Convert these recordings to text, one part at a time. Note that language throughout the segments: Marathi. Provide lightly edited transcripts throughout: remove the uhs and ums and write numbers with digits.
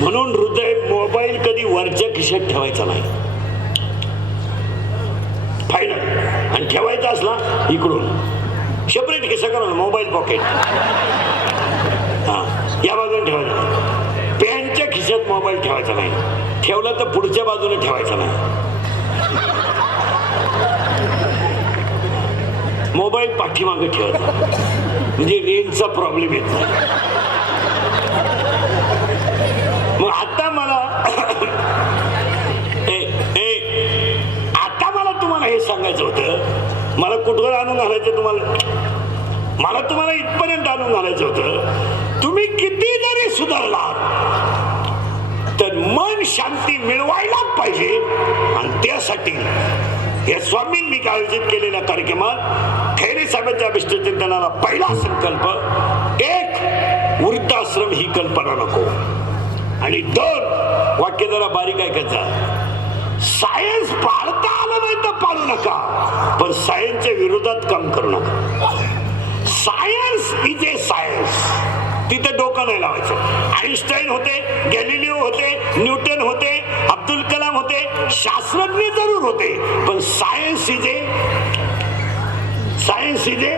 म्हणून हृदय मोबाईल कधी वरच्या खिशात ठेवायचा नाही, फायनल. आणि ठेवायचा असला इकडून सेपरेट खिसा करून मोबाईल पॉकेट, हा या बाजूने ठेवायचा. पॅन्टच्या खिशात मोबाईल ठेवायचा नाही, ठेवला तर पुढच्या बाजूने ठेवायचा नाही. मोबाईल पाठीमागे ठेवायचा म्हणजे रेंजचा प्रॉब्लेम येत नाही. मग आता मला आता मला तुम्हाला हे सांगायचं होतं, मला कुठवर आणून घालायचं तुम्हाला, मला तुम्हाला इथपर्यंत आणून घालायचं होतं. तुम्ही किती जरी सुधारलात तर मन शांती मिळवायलाच पाहिजे. आणि त्यासाठी या स्वामींनी आयोजित केलेल्या कार्यक्रमात खैरे साहेबांच्या अभिष्टचिंतनाला पहिला संकल्प, एक वृद्धाश्रम ही कल्पना नको. आणि दोन वाक्य जरा बारीक ऐकायचा, सायन्स पाळता आलं नाही तर पाळू नका, पण सायन्सच्या विरोधात काम करू नका. सायन्स इज ए सायन्स, तिथे डोकं नाही लावायचं. आईन्स्टाईन होते, गॅलिलिओ होते, न्यूटन होते, अब्दुल कलाम होते, शास्त्रज्ञ जरूर होते, पण science is a science is a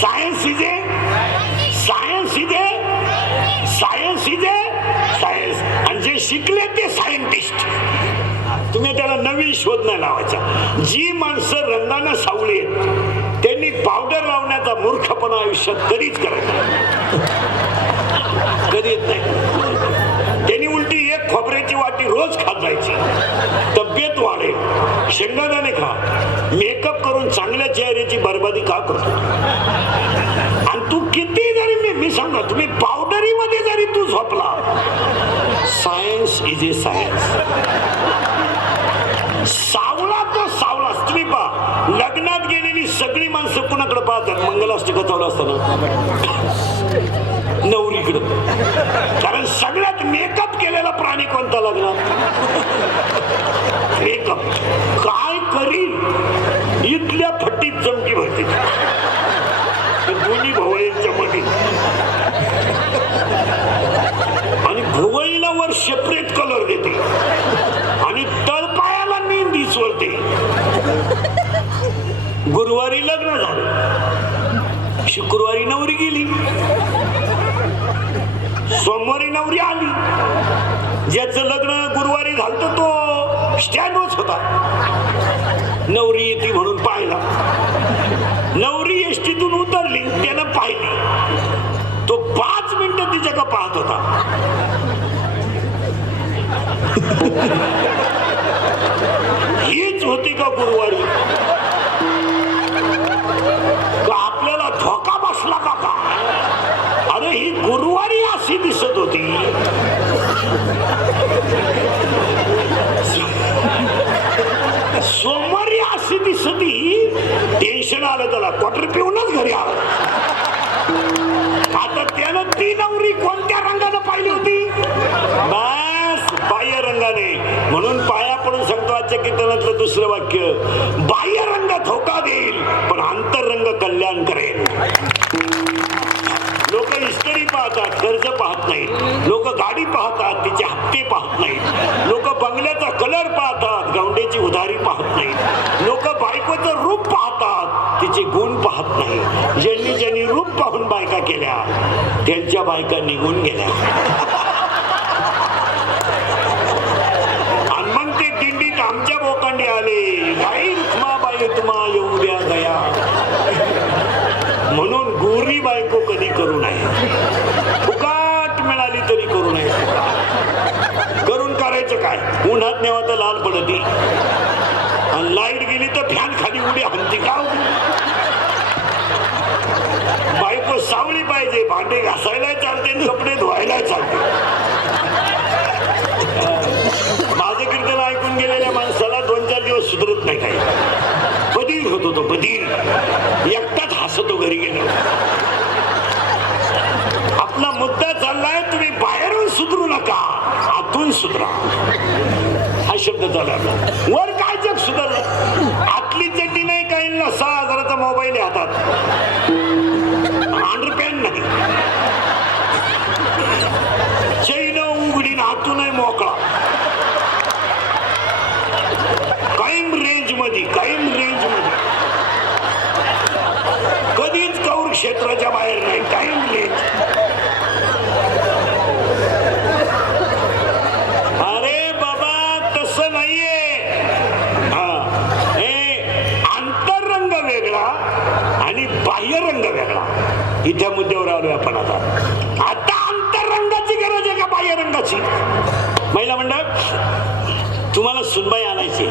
science is a science is a science is a science. आणि जे शिकले ते सायंटिस्ट, तुम्ही त्याला नवीन शोध नाही लावायचा. जी माणसं रंगाने सावळी आहेत त्यांनी पावडर लावण्याचा मूर्खपणा आयुष्यात कधीच करायचा कधीच नाही. त्यांनी उलटी एक खोबऱ्याची वाटी रोज खात जायची, तब्येत वाढेल. शेंगदाणे खा, मेकअप करून चांगल्या चेहऱ्याची बरबादी का करतो? आणि तू किती जरी मी सांगा, तुम्ही पावडरीमध्ये जरी तू झोपला, सायन्स इज ए सायन्स. सावळा तो सावळाच. तुम्ही पहा, लग्नात गेलेली सगळी माणसं कुणाकडे पाहतात? मंगलाष्टक चालू असताना नवरीकडे. कारण सगळ्यात मेकअप केलेला प्राणी कोणता लग्नात? मेकअप. काय करील इथल्या फटीत जमकी भरते दोन्ही भवळींच्या मध्ये, आणि भुवईला वर सेपरेट कलर देते आणि तळपायाला मेहंदी सोडते. गुरुवारी लग्न झालं, शुक्रवारी नवरी गेली, सोमवारी नवरी आली. ज्याचं लग्न गुरुवारी झालं तो स्टँडवरच होता. नवरी येते म्हणून पाहिला. नवरी एसटीतून उतरली, त्यानं पाहिली. तो 5 मिनिटं तिच्याकडे पाहत होता. हीच होती का गुरुवारी? का आपल्याला धोका बसला का? अरे ही गुरुवारी अशी दिसत होती. सोमवारी अशी दिसती. टेन्शन आलं त्याला, क्वार्टर पिऊनच घरी आला. आता त्यानं ती नवरी कोणत्या रंगाने पाहिली होती? बस बाह्य रंगाने. म्हणून पाया पडून सांगतो आजच्या कीर्तनातलं दुसरं वाक्य, बाह्य रंग धोका देईल पण अंतररंग कल्याण करेल. लोक इस्त्री पाहतात, कर्ज पाहत नाहीत. लोक गाडी पाहतात, तिचे हप्ते पाहत नाहीत. लोक बंगल्याचा कलर पाहतात, गवंड्याची उधारी पाहत नाहीत. लोक बायकोचं रूप पाहतात, तिचे गुण पाहत नाही. ज्यांनी ज्यांनी रूप पाहून बायका केल्या त्यांच्या बायका निघून गेल्या. आणि मग ते दिंडीत आमच्या बोकांडी आले, बाई रुक्माबाई तुम्हा येऊ द्या गया. म्हणून गोरी बायको कधी करू नये, फुकाट मिळाली तरी करू नये. करून करायचं काय? उन्हात नेवा तर लाल पडती, आणि लाईट गेली तर फॅन खाली उडी हंती का? बायको सावली पाहिजे, भांडे घासायला चालते, कपडे धुवायला चालते. माझं कीर्तन ऐकून गेलेल्या माणसाला 2-4 दिवस सुधरत नाही. काही बधीर होतो तो, बधीर. एकटाच हसतो घरी गेलो. आपला मुद्दा चाललाय, तुम्ही बाहेरून सुधरू नका, आतून सुधरा. हा शब्द चालला. वर काय जग सुधारलं? आतली चड्डी नाही, काही 6,000चा मोबाईल आहे हातात, अंडरपॅन्ट नाही, चैन उघडी ना बाहेर नाही टाइम लेट. अरे बाबा तसं नाहीये. हा हे आंतररंग वेगळा आणि बाह्यरंग वेगळा. इथ्या मुद्द्यावर आलोय आपण. आता आंतररंगाची गरज आहे का बाह्यरंगाची? महिला मंडळ, तुम्हाला सुनबाई आणायची.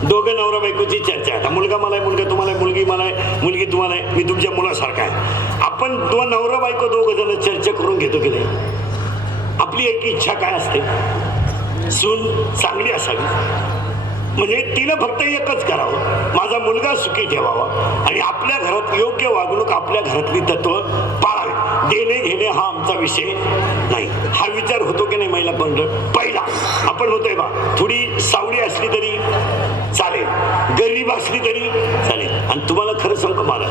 दोघं नवरा बायकोची चर्चा. आता मुलगा मला आहे, मुलगा तुम्हाला आहे, मुलगी मला आहे, मुलगी तुम्हाला आहे, मी तुमच्या मुलासारखा आहे. आपण नवरा बायको दोघं जण चर्चा करून घेतो की नाही? आपली एक इच्छा काय असते? सून चांगली असावी. म्हणजे तिनं फक्त एकच करावं, माझा मुलगा सुखी ठेवावा आणि आपल्या घरात योग्य वागणूक, आपल्या घरातली तत्व पाळावी. देणे घेणे हा आमचा विषय नाही. हा विचार होतो की नाही महिला मंडळ? पहिला आपण होतोय बा. थोडी सावळी असली तरी चालेल, गरीब असली तरी चालेल. आणि तुम्हाला खरं सांगतो, मला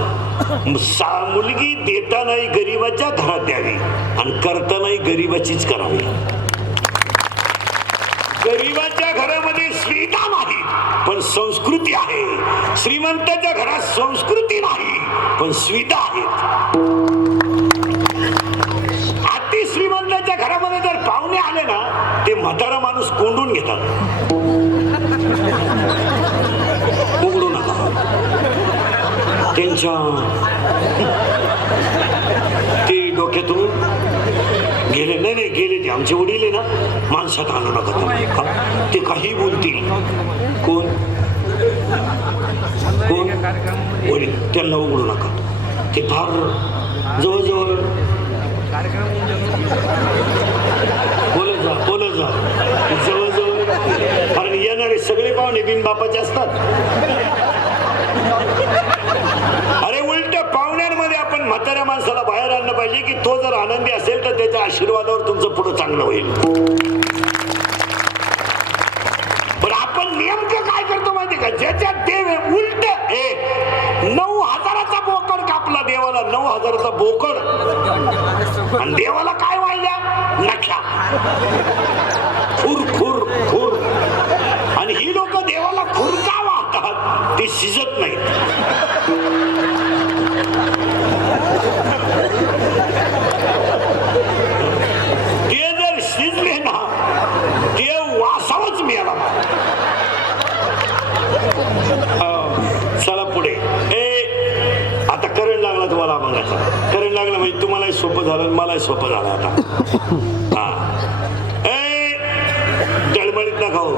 मुलगी देतानाही गरीबाच्या घरात द्यावी आणि करतानाही गरीबाचीच करावी. गरीबाच्या घरामध्ये सुविधा नाही पण संस्कृती आहे. श्रीमंताच्या घरात संस्कृती नाही पण सुविधा आहेत. अति श्रीमंताच्या घरामध्ये जर पाहुणे आले ना, ते म्हातारा माणूस कोंडून घेतात. उघडू नका त्यांच्या ते डोक्यातून गेले. नाही गेले, ते आमचे वडील आहे ना, माणसात आणू नका. ते काही बोलतील. कोण कोण वडील, त्यांना उघडू नका. ते फार जवळजवळ बोलत जा जवळजवळ. कारण येणारे सगळे पाहुणे बिन बापाचे असतात. अरे उलट पाहुण्यांमध्ये आपण म्हाताऱ्या माणसाला बाहेर आणलं पाहिजे की तो जर आनंदी असेल तर त्याच्या आशीर्वादावर तुमचं पुढं चांगलं होईल. पण आपण नेमकं काय करतो माहिती का? ज्याच्यात देव उलट 9,000चा बोकड कापला देवाला, 9,000चा बोकड, आणि देवाला काय वाहिल्या? नख्या. खुर खुर खुर. आणि ही लोक देवाला खुर का वाहतात? ते शिजत नाही. ते जर शिजले ना, ते वासावच मिळाला. चला पुढे. आता करंट लागला तुम्हाला अभंगाचा. करंट लागला म्हणजे तुम्हालाही सोपं झालं, मलाही सोपं झालं. आता हा डळमळीत नका हो.